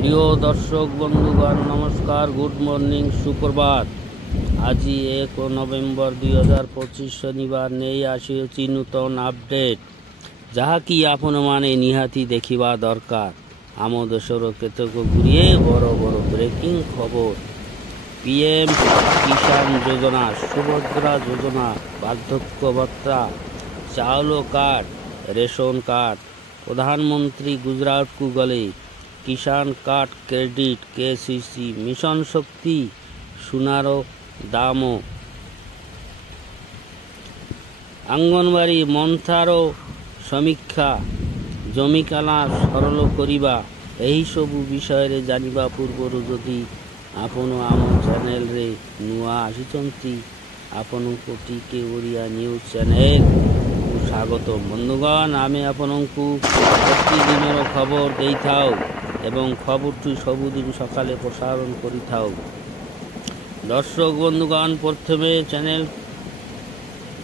প্রিয় দর্শক বন্ধুগণ নমস্কার, গুড মর্নিং, সুপ্রভাত। আজি 1 নভেম্বর 2025 শনিবার ନେଇ ଆସିଅଛି ନୂତନ ଅପଡେଟ୍, ଯାହାକି ଆପଣମାନେ ନିହାତି ଦେଖିବା ଦରକାର। ଆମ ଦେଶର କେତେକ ଗୁଡ଼ିଏ ବଡ଼ ବଡ଼ ବ୍ରେକିଂ ଖବର। ପିଏମ୍ କିଷାନ ଯୋଜନା, ସୁଭଦ୍ରା ଯୋଜନା, ବାର୍ଦ୍ଧକ୍ୟ ଭତ୍ତା, ଚାଉଳ କାର୍ଡ, ରେସନ କାର୍ଡ। ପ୍ରଧାନମନ୍ତ୍ରୀ ଗୁଜରାଟକୁ ଗଲେ। କିଷାନ କାର୍ଡ କ୍ରେଡିଟ୍, କେସିସି, ମିଶନ ଶକ୍ତି, ସୁନାର ଦାମ, ଅଙ୍ଗନବାଡ଼ି ମନ୍ଥାର ସମୀକ୍ଷା, ଜମିକାନା ସରଳ କରିବା, ଏହିସବୁ ବିଷୟରେ ଜାଣିବା ପୂର୍ବରୁ ଯଦି ଆପଣ ଆମ ଚ୍ୟାନେଲରେ ନୂଆ ଆସିଛନ୍ତି, ଆପଣଙ୍କୁ ଟିକେ ଓଡ଼ିଆ ନ୍ୟୁଜ୍ ଚ୍ୟାନେଲକୁ ସ୍ୱାଗତ। ବନ୍ଧୁଗଣ, ଆମେ ଆପଣଙ୍କୁ ପ୍ରତିଦିନର ଖବର ଦେଇଥାଉ ଏବଂ ଖବରଟି ସବୁଦିନ ସକାଳେ ପ୍ରସାରଣ କରିଥାଉ। ଦର୍ଶକ ବନ୍ଧୁଗଣ, ପ୍ରଥମେ ଚ୍ୟାନେଲ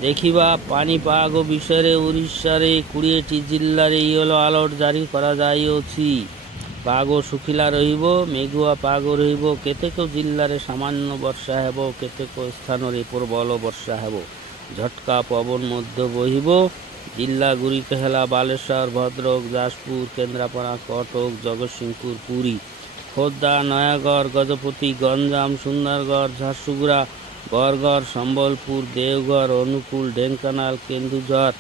ଦେଖିବା ପାଣିପାଗ ବିଷୟରେ। ଓଡ଼ିଶାରେ 20ଟି ଜିଲ୍ଲାରେ ୟେଲୋ ଆଲର୍ଟ ଜାରି କରାଯାଇଅଛି। ପାଗ ଶୁଖିଲା ରହିବ, ମେଘୁଆ ପାଗ ରହିବ। କେତେକ ଜିଲ୍ଲାରେ ସାମାନ୍ୟ ବର୍ଷା ହେବ, କେତେକ ସ୍ଥାନରେ ପ୍ରବଳ ବର୍ଷା ହେବ। ଝଟକା ପବନ ମଧ୍ୟ ବହିବ। ଜିଲ୍ଲାଗୁଡ଼ିକ ହେଲା ବାଲେଶ୍ୱର, ଭଦ୍ରକ, ଯାଜପୁର, କେନ୍ଦ୍ରାପଡ଼ା, କଟକ, ଜଗତସିଂହପୁର, ପୁରୀ, ଖୋର୍ଦ୍ଧା, ନୟାଗଡ଼, ଗଜପତି, ଗଞ୍ଜାମ, ସୁନ୍ଦରଗଡ଼, ଝାରସୁଗୁଡ଼ା, ବରଗଡ଼, ସମ୍ବଲପୁର, ଦେଓଗଡ଼, ଅନୁଗୁଳ, ଢେଙ୍କାନାଳ, କେନ୍ଦୁଝର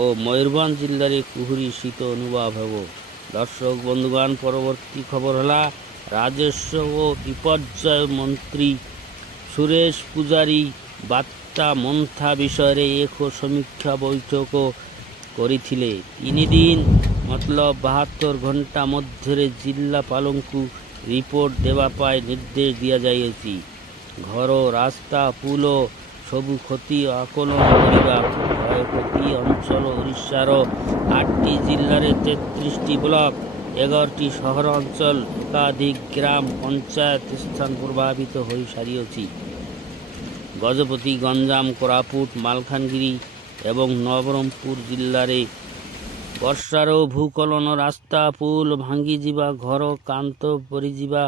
ଓ ମୟୂରଭଞ୍ଜ ଜିଲ୍ଲାରେ କୁହୁଡ଼ି ଶୀତ ଅନୁଭବ ହେବ। ଦର୍ଶକ ବନ୍ଧୁଗଣ, ପରବର୍ତ୍ତୀ ଖବର ହେଲା ରାଜସ୍ୱ ଓ ବିପର୍ଯ୍ୟୟ ମନ୍ତ୍ରୀ ସୁରେଶ ପୂଜାରୀ ବାତ୍ୟା ମନ୍ଥା ବିଷୟରେ ଏକ ସମୀକ୍ଷା ବୈଠକ କରିଥିଲେ। 3 ଦିନ ମତଲବ 72 ଘଣ୍ଟା ମଧ୍ୟରେ ଜିଲ୍ଲାପାଳଙ୍କୁ ରିପୋର୍ଟ ଦେବା ପାଇଁ ନିର୍ଦ୍ଦେଶ ଦିଆଯାଇଛି। ଘର, ରାସ୍ତା, ପୁଲ ସବୁ କ୍ଷତି ଆକଳନ କରିବା। କ୍ଷୟକ୍ଷତି ଅଞ୍ଚଳ ଓଡ଼ିଶାର 8ଟି ଜିଲ୍ଲାରେ 33ଟି ବ୍ଲକ, 11ଟି ସହରାଞ୍ଚଳ, ଏକାଧିକ ଗ୍ରାମ ପଞ୍ଚାୟତ ସ୍ଥାନ ପ୍ରଭାବିତ ହୋଇସାରିଅଛି। ଗଜପତି, ଗଞ୍ଜାମ, କୋରାପୁଟ, ମାଲକାନଗିରି ଏବଂ ନବରଙ୍ଗପୁର ଜିଲ୍ଲାରେ ବର୍ଷାର ଭୂସ୍ଖଳନ, ରାସ୍ତା ପୁଲ ଭାଙ୍ଗିଯିବା, ଘର କାନ୍ଥ ପଡ଼ିଯିବା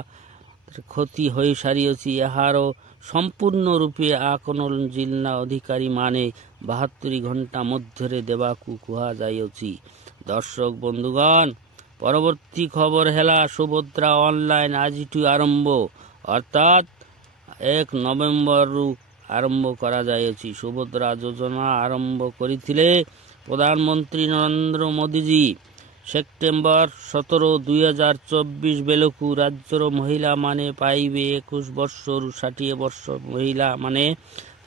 କ୍ଷତି ହୋଇସାରିଅଛି। ଏହାର ସମ୍ପୂର୍ଣ୍ଣ ରୂପେ ଆକଳନ ଜିଲ୍ଲା ଅଧିକାରୀମାନେ 72 ଘଣ୍ଟା ମଧ୍ୟରେ ଦେବାକୁ କୁହାଯାଇଅଛି। ଦର୍ଶକ ବନ୍ଧୁଗଣ, ପରବର୍ତ୍ତୀ ଖବର ହେଲା ସୁଭଦ୍ରା ଅନଲାଇନ୍ ଆଜିଠୁ ଆରମ୍ଭ, ଅର୍ଥାତ୍ 1 ନଭେମ୍ବରରୁ ଆରମ୍ଭ କରାଯାଇଅଛି। ସୁଭଦ୍ରା ଯୋଜନା ଆରମ୍ଭ କରିଥିଲେ ପ୍ରଧାନମନ୍ତ୍ରୀ ନରେନ୍ଦ୍ର ମୋଦିଜୀ। ସେପ୍ଟେମ୍ବର 17, 2024 ବେଳକୁ ରାଜ୍ୟର ମହିଳାମାନେ ପାଇବେ 21 ବର୍ଷରୁ 60 ବର୍ଷ। ମହିଳାମାନେ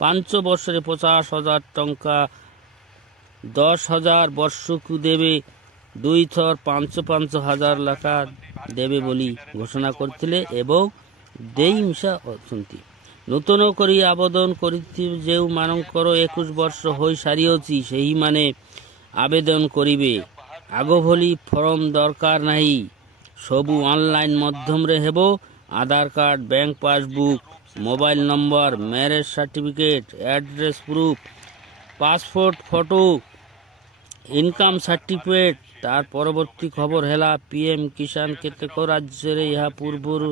5 ବର୍ଷରେ 50,000 ଟଙ୍କା, 10,000 ବର୍ଷକୁ ଦେବେ 2 ଥର 5,000 ଲେଖା ଦେବେ ବୋଲି ଘୋଷଣା କରିଥିଲେ ଏବଂ ଦେଇ ମିଶା ଅଛନ୍ତି। ନୂତନ କରି ଆବେଦନ କରିଥିବେ ଯେଉଁମାନଙ୍କର 21 ବର୍ଷ ହୋଇସାରିଅଛି, ସେହିମାନେ ଆବେଦନ କରିବେ। ଆଗ ଭଳି ଫର୍ମ ଦରକାର ନାହିଁ, ସବୁ ଅନଲାଇନ୍ ମାଧ୍ୟମରେ ହେବ। Aadhaar card, bank passbook, mobile number, marriage certificate, address proof, passport photo, income certificate. ତାର ପରବର୍ତ୍ତୀ ଖବର ହେଲା ପିଏମ୍ କିଷାନ। କେତେକ ରାଜ୍ୟରେ ଏହା ପୂର୍ବରୁ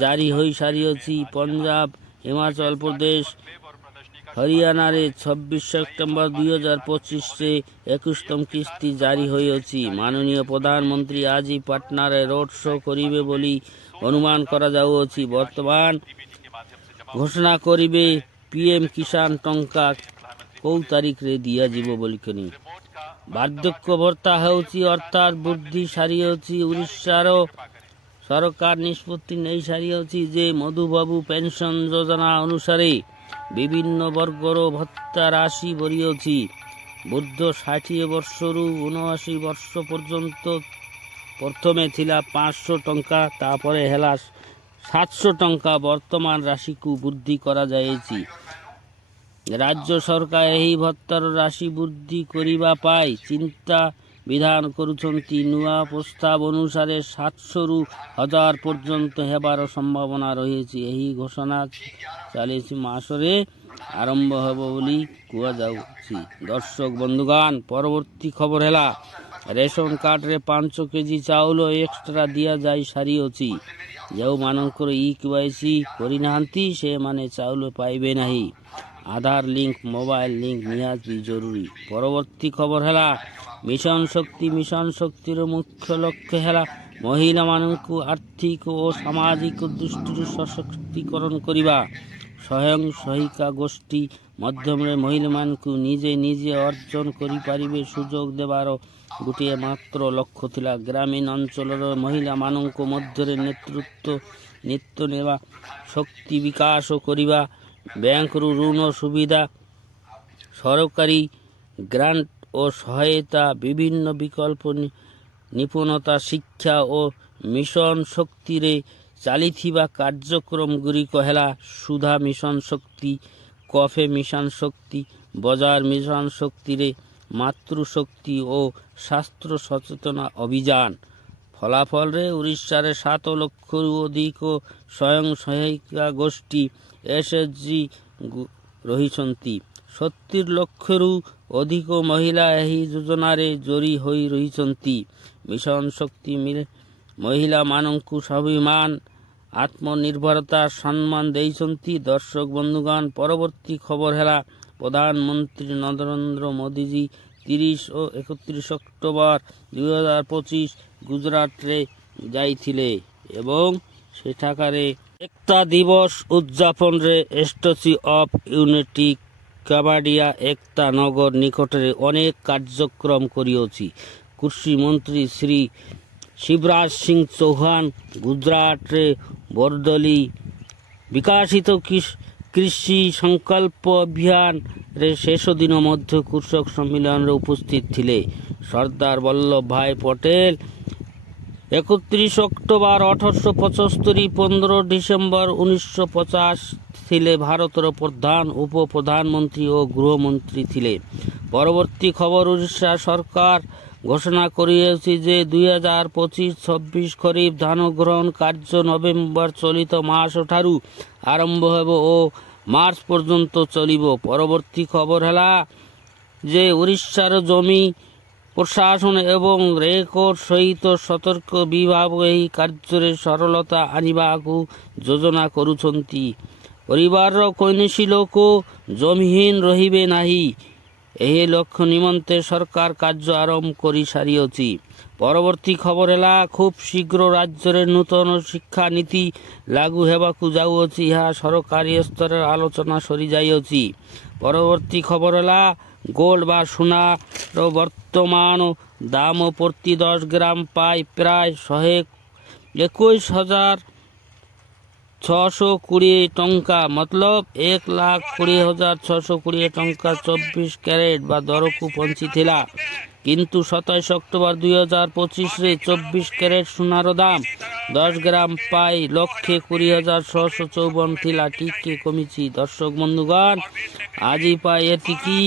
ଜାରି ହୋଇସାରିଅଛି। ପଞ୍ଜାବ, ହିମାଚଳ ପ୍ରଦେଶ, ହରିୟାଣାରେ 26 ସେପ୍ଟେମ୍ବର 2025ରେ 21ତମ କିସ୍ତି ଜାରି ହୋଇଅଛି। ମାନନୀୟ ପ୍ରଧାନମନ୍ତ୍ରୀ ଆଜି ପାଟନାରେ ରୋଡ୍ ଶୋ କରିବେ ବୋଲି ଅନୁମାନ କରାଯାଉଅଛି। ବର୍ତ୍ତମାନ ଘୋଷଣା କରିବେ ପିଏମ୍ କିଷାନ ଟଙ୍କା କେଉଁ ତାରିଖରେ ଦିଆଯିବ ବୋଲିକରି। ବାର୍ଦ୍ଧକ୍ୟ ଭତ୍ତା ହେଉଛି ଅର୍ଥାତ୍ ବୃଦ୍ଧି ସାରିଅଛି। ଓଡ଼ିଶାର ସରକାର ନିଷ୍ପତ୍ତି ନେଇସାରିଅଛି ଯେ ମଧୁବାବୁ ପେନ୍ସନ୍ ଯୋଜନା ଅନୁସାରେ ବିଭିନ୍ନ ବର୍ଗର ଭତ୍ତା ରାଶି ବଢ଼ିଅଛି। ବୃଦ୍ଧ 60 ବର୍ଷରୁ 79 ବର୍ଷ ପର୍ଯ୍ୟନ୍ତ ପ୍ରଥମେ ଥିଲା 500 ଟଙ୍କା, ତାପରେ ହେଲା 700 ଟଙ୍କା। ବର୍ତ୍ତମାନ ରାଶିକୁ ବୃଦ୍ଧି କରାଯାଇଛି। ରାଜ୍ୟ ସରକାର ଏହି ଭତ୍ତାର ରାଶି ବୃଦ୍ଧି କରିବା ପାଇଁ ଚିନ୍ତା ବିଧାନ କରୁଛନ୍ତି। ନୂଆ ପ୍ରସ୍ତାବ ଅନୁସାରେ 700ରୁ 1000 ପର୍ଯ୍ୟନ୍ତ ହେବାର ସମ୍ଭାବନା ରହିଛି। ଏହି ଘୋଷଣା ଚାଳିଶ ମାସରେ ଆରମ୍ଭ ହେବ ବୋଲି କୁହାଯାଉଛି। ଦର୍ଶକ ବନ୍ଧୁଗଣ, ପରବର୍ତ୍ତୀ ଖବର ହେଲା ରେସନ କାର୍ଡରେ 5 କେଜି ଚାଉଳ ଏକ୍ସଟ୍ରା ଦିଆଯାଇ ସାରିଅଛି। ଯେଉଁମାନଙ୍କର EKYC କରିନାହାନ୍ତି ସେମାନେ ଚାଉଳ ପାଇବେ ନାହିଁ। ଆଧାର ଲିଙ୍କ, ମୋବାଇଲ ଲିଙ୍କ ନିହାତି ଜରୁରୀ। ପରବର୍ତ୍ତୀ ଖବର ହେଲା ମିଶନ ଶକ୍ତି। ମିଶନ ଶକ୍ତିର ମୁଖ୍ୟ ଲକ୍ଷ୍ୟ ହେଲା ମହିଳାମାନଙ୍କୁ ଆର୍ଥିକ ଓ ସାମାଜିକ ଦୃଷ୍ଟିରୁ ସଶକ୍ତିକରଣ କରିବା। ସ୍ୱୟଂ ସହାୟିକା ଗୋଷ୍ଠୀ ମାଧ୍ୟମରେ ମହିଳାମାନଙ୍କୁ ନିଜେ ନିଜେ ଅର୍ଜନ କରିପାରିବେ ସୁଯୋଗ ଦେବାର ଗୋଟିଏ ମାତ୍ର ଲକ୍ଷ୍ୟ ଥିଲା। ଗ୍ରାମୀଣ ଅଞ୍ଚଳର ମହିଳାମାନଙ୍କ ମଧ୍ୟରେ ନେତୃତ୍ୱ ନେବା, ଶକ୍ତି ବିକାଶ କରିବା, ବ୍ୟାଙ୍କରୁ ଋଣ ସୁବିଧା, ସରକାରୀ ଗ୍ରାଣ୍ଟ ଓ ସହାୟତା, ବିଭିନ୍ନ ବିକଳ୍ପ ନିପୁଣତା ଶିକ୍ଷା ଓ ମିଶନ ଶକ୍ତିରେ ଚାଲିଥିବା କାର୍ଯ୍ୟକ୍ରମଗୁଡ଼ିକ ହେଲା ସୁଧା ମିଶନ ଶକ୍ତି, କଫେ ମିଶନ ଶକ୍ତି, ବଜାର ମିଶନ ଶକ୍ତିରେ ମାତୃଶକ୍ତି ଓ ସ୍ୱାସ୍ଥ୍ୟ ସଚେତନତା ଅଭିଯାନ। ଫଳାଫଳରେ ଓଡ଼ିଶାରେ 7 ଲକ୍ଷରୁ ଅଧିକ ସ୍ୱୟଂ ସହାୟିକା ଗୋଷ୍ଠୀ SHG ରହିଛନ୍ତି। 70 ଲକ୍ଷରୁ ଅଧିକ ମହିଳା ଏହି ଯୋଜନାରେ ଜଡ଼ି ହୋଇ ରହିଛନ୍ତି। ମିଶନ ଶକ୍ତି ମହିଳାମାନଙ୍କୁ ସ୍ୱାଭିମାନ, ଆତ୍ମନିର୍ଭରତା ସମ୍ମାନ ଦେଇଛନ୍ତି। ଦର୍ଶକ ବନ୍ଧୁଗଣ, ପରବର୍ତ୍ତୀ ଖବର ହେଲା ପ୍ରଧାନମନ୍ତ୍ରୀ ନରେନ୍ଦ୍ର ମୋଦିଜୀ 30 ଓ 31 ଅକ୍ଟୋବର 2025 ଗୁଜରାଟରେ ଯାଇଥିଲେ ଏବଂ ସେଠାକାରେ ଏକତା ଦିବସ ଉଦଯାପନରେ ଷ୍ଟାଚ୍ୟୁ ଅଫ୍ ୟୁନିଟି କେବାଡ଼ିଆ ଏକତା ନଗର ନିକଟରେ ଅନେକ କାର୍ଯ୍ୟକ୍ରମ କରିଅଛି। କୃଷି ମନ୍ତ୍ରୀ ଶ୍ରୀ ଶିବରାଜ ସିଂ ଚୌହାନ ଗୁଜରାଟରେ ବରଦୋଲି ବିକାଶିତ କୃଷି ସଂକଳ୍ପ ଅଭିଯାନରେ ଶେଷ ଦିନ ମଧ୍ୟ କୃଷକ ସମ୍ମିଳନୀରେ ଉପସ୍ଥିତ ଥିଲେ। ସର୍ଦ୍ଦାର ବଲ୍ଲଭ ଭାଇ ପଟେଲ 31 ଅକ୍ଟୋବର 1875, 15 ଡିସେମ୍ବର 1950 ଥିଲେ ଭାରତର ପ୍ରଧାନ ଉପପ୍ରଧାନମନ୍ତ୍ରୀ ଓ ଗୃହମନ୍ତ୍ରୀ ଥିଲେ। ପରବର୍ତ୍ତୀ ଖବର, ଓଡ଼ିଶା ସରକାର ଘୋଷଣା କରିଅଛି ଯେ 2025-26 ଖରିଫ ଧାନ ଗ୍ରହଣ କାର୍ଯ୍ୟ ନଭେମ୍ବର ଚଳିତ ମାସ ଠାରୁ ଆରମ୍ଭ ହେବ ଓ ମାର୍ଚ୍ଚ ପର୍ଯ୍ୟନ୍ତ ଚଳିବ। ପରବର୍ତ୍ତୀ ଖବର ହେଲା ଯେ ଓଡ଼ିଶାର ଜମି ପ୍ରଶାସନ ଏବଂ ରେକର୍ଡ ସହିତ ସତର୍କ ବିଭାଗ ଏହି କାର୍ଯ୍ୟରେ ସରଳତା ଆଣିବାକୁ ଯୋଜନା କରୁଛନ୍ତି। ପରିବାରର କୌଣସି ଲୋକ ଜମିହୀନ ରହିବେ ନାହିଁ। ଏହି ଲକ୍ଷ୍ୟ ନିମନ୍ତେ ସରକାର କାର୍ଯ୍ୟ ଆରମ୍ଭ କରିସାରିଅଛି। ପରବର୍ତ୍ତୀ ଖବର ହେଲା ଖୁବ୍ ଶୀଘ୍ର ରାଜ୍ୟରେ ନୂତନ ଶିକ୍ଷାନୀତି ଲାଗୁ ହେବାକୁ ଯାଉଅଛି। ଏହା ସରକାରୀ ସ୍ତରରେ ଆଲୋଚନା ସରିଯାଇଅଛି। ପରବର୍ତ୍ତୀ ଖବର ହେଲା ଗୋଲ୍ଡ ବା ସୁନାର ବର୍ତ୍ତମାନ ଦାମ ପ୍ରତି 10 ଗ୍ରାମ ପାଇଁ ପ୍ରାୟ 121,620 ଟଙ୍କା, ମତଲବ 1,20,620 ଟଙ୍କା 24 କ୍ୟାରେଟ ବା ଦରକୁ ପହଞ୍ଚିଥିଲା। କିନ୍ତୁ 27 ଅକ୍ଟୋବର 2025ରେ 24 କ୍ୟାରେଟ ସୁନାର ଦାମ 10 ଗ୍ରାମ ପାଇଁ 1,20,654 ଥିଲା। ଟିକେ କମିଛି। ଦର୍ଶକ ବନ୍ଧୁଗଣ, ଆଜି ପାଇଁ ଏତିକି।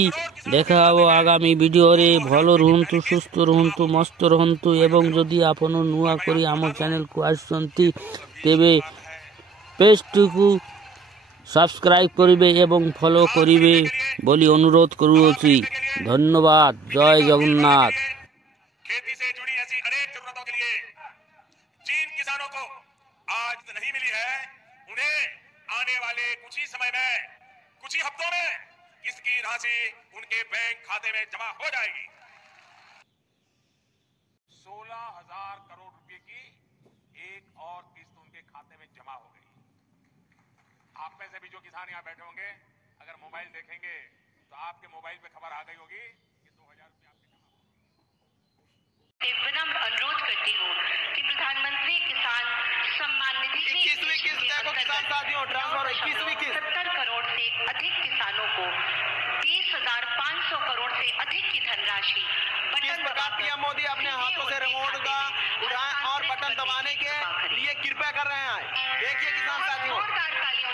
ଦେଖା ହେବ ଆଗାମୀ ଭିଡ଼ିଓରେ। ଭଲ ରୁହନ୍ତୁ, ସୁସ୍ଥ ରୁହନ୍ତୁ, ମସ୍ତ ରୁହନ୍ତୁ ଏବଂ ଯଦି ଆପଣ ନୂଆ କରି ଆମ ଚ୍ୟାନେଲକୁ ଆସୁଛନ୍ତି ତେବେ ପେଜଟିକୁ ସବସ୍କ୍ରାଇବ କରିବେ ଏବଂ ଫଲୋ କରିବେ ବୋଲି ଅନୁରୋଧ କରୁଅଛି। ଧନ୍ୟବାଦ। ଜୟ ଜଗନ୍ନାଥ। खेती से जुड़ी ऐसी अनेक जरूरतों के लिए जिन किसानों को आज नहीं मिली है, उन्हें आने वाले कुछ ही समय में, कुछ ही हफ्तों में इसकी राशि उनके बैंक खाते में जमा हो जाएगी। 16,000 करोड़ रुपए की एक और किस्त उनके खाते में जमा हो गई। आप में से भी जो किसान यहाँ बैठे होंगे, अगर मोबाइल देखेंगे तो आपके मोबाइल पे खबर आ गई होगी कि 2,000 रुपये आपके जमा हो गए। विनम्र अनुरोध करती हूँ कि प्रधानमंत्री किसान सम्मान निधि की 21वीं किस्त देखो किसान साथियों, ट्रांसफर 21वीं किस्त 70 करोड़ से अधिक किसानों को 20,500 करोड़ से अधिक की धनराशि किस प्रकार पीएम मोदी अपने हाथों से रिमोट का उठाएं और बटन दबाने के लिए कृपया कर रहे हैं। देखिए किसान साथियों, जोरदार तालियों